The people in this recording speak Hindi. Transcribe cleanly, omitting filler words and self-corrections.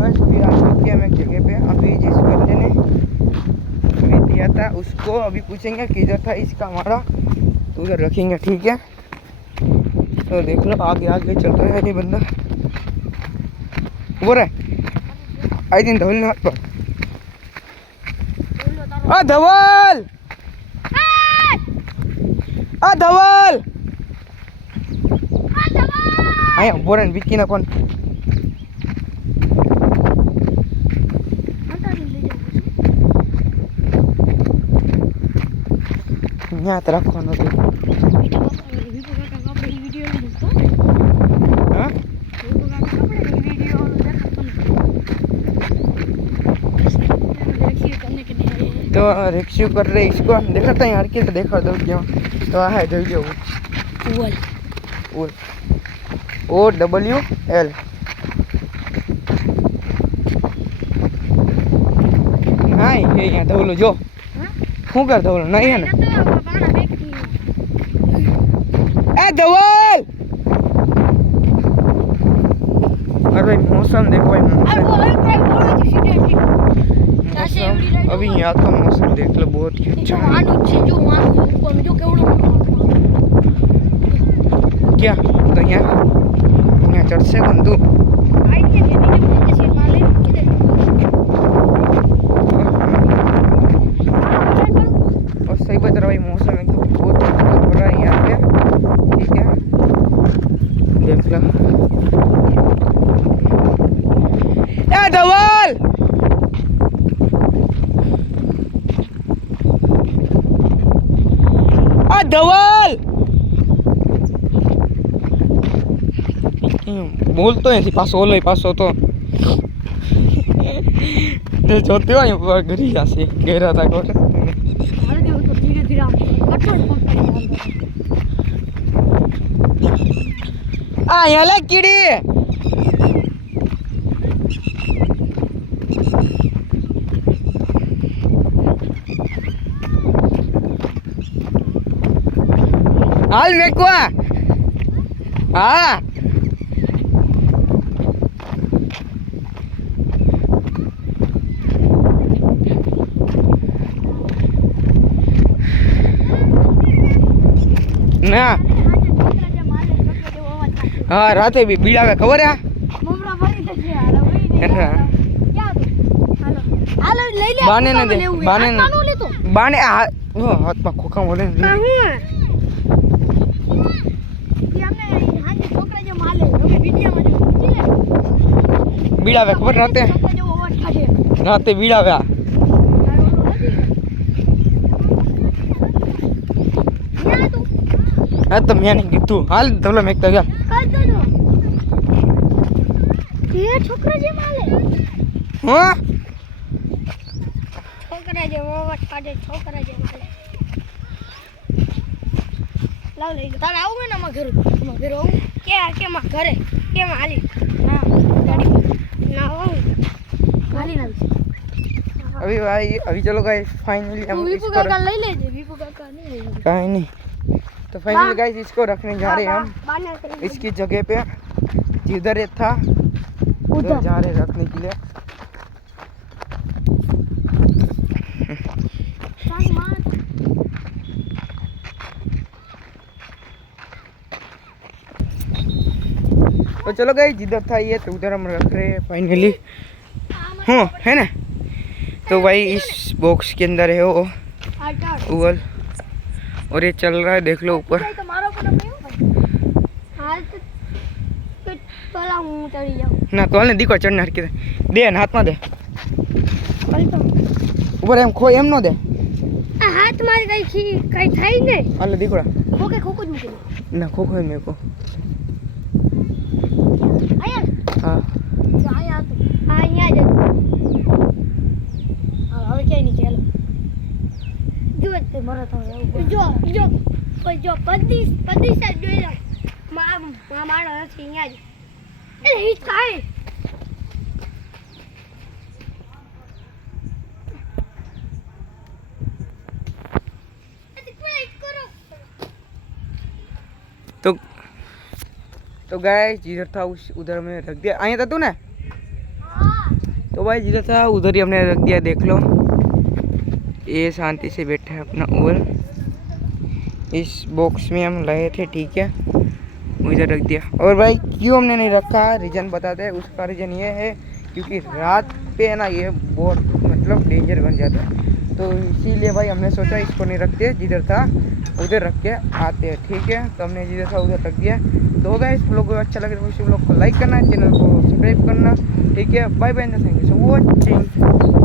गाइस अभी आ चुके हम एक जगह पे। अभी जिस बंदे ने हमें दिया था उसको अभी पूछेंगे किधर था इसका हमारा, तो उधर रखेंगे, ठीक है। तो देख लो आगे आगे चल रहा है ये बंदा। वो रहा आई दिन धवल ने हाथ पर धवल धवल आया बोरन विक्की ना कौन यहाँ तरफ कौन होती तो रिक्शू कर रहे इसको देखा था यार के देखा दो क्यों तो है जो उल उल OWL हाँ ये यहाँ धवलो जो શું કર ધવલ નહીં હે ને એ ધવલ अरे भाई मौसम देखो भाई मौसम अभी यहाँ का मौसम देख लो बहुत ही अच्छा क्या तो यहाँ चढ़ से बंदू और सही बता रहा भाई मौसम एकदम बहुत हो रहा है यहाँ पे, ठीक है देख लो। धवल धवल बोल तो ऐसी पास ओलो पास हो तो जोते हो घरी जासे गहरा था कोट यहाँ ले कीड़ी हाल मेकुआ हाँ ना हाँ राते भी बीड़ा में खबर है बाने ने दे बाने बाने हाथ में खोखा बोले बीड़ा में खबर राते राते बीड़ा में हाँ तो मैं नहीं गिट्टू हाल धवला में क्या ये छोकरा जे माले हाँ छोकरा जे मोवट काढे छोकरा जे माले लाव ले तार आऊ ना मा घर आऊ के मा घरे के मा आली हां गाड़ी ना आऊ गाड़ी ना अभी भाई अभी चलो गाइस फाइनली हम वीपू काका ले ले वीपू काका नहीं कहीं नहीं तो फाइनली गाइस इसको रखने जा रहे हैं हम इसकी जगह पे जिधर ये था उधर जा रहे रखने के लिए। तो चलो गाइस जिधर था ये तो उधर हम रख रहे हैं फाइनली हाँ है ना। तो भाई इस बॉक्स के अंदर है वो उवल और ये चल रहा है देख लो ऊपर ना तो ने दीको चढ़ने हरकी दे हाथ में दे ऊपर एम खो एम नो दे हाथ मार कई थाई ने अल्ले दीकोड़ा खोके खोको ज मुके ना खोखो है मेरे को आया हां तो आया तो आया जा अब क्या नहीं चलो जो ते मरा था जो पदी से जो मारो छी यहाँ ए हिट काय तो गाइस जिधर था उस उधर में रख दिया। आया था तू ना तो भाई जिधर था उधर ही हमने रख दिया, देख लो। ये शांति से बैठा है अपना ओवल, इस बॉक्स में हम लाए थे, ठीक है, वो इधर रख दिया। और भाई क्यों हमने नहीं रखा, रीज़न बताते हैं। उसका रीज़न ये है क्योंकि रात पे ना ये बहुत मतलब डेंजर बन जाता है, तो इसीलिए भाई हमने सोचा इसको नहीं रखते, जिधर था उधर रख के आते हैं, ठीक है। तो हमने जिधर था उधर रख दिया। तो होगा इस ब्लॉग को अच्छा लगे तो लोग को लाइक करना, चैनल को सब्सक्राइब करना, ठीक है। Bye bye, thank you so watching.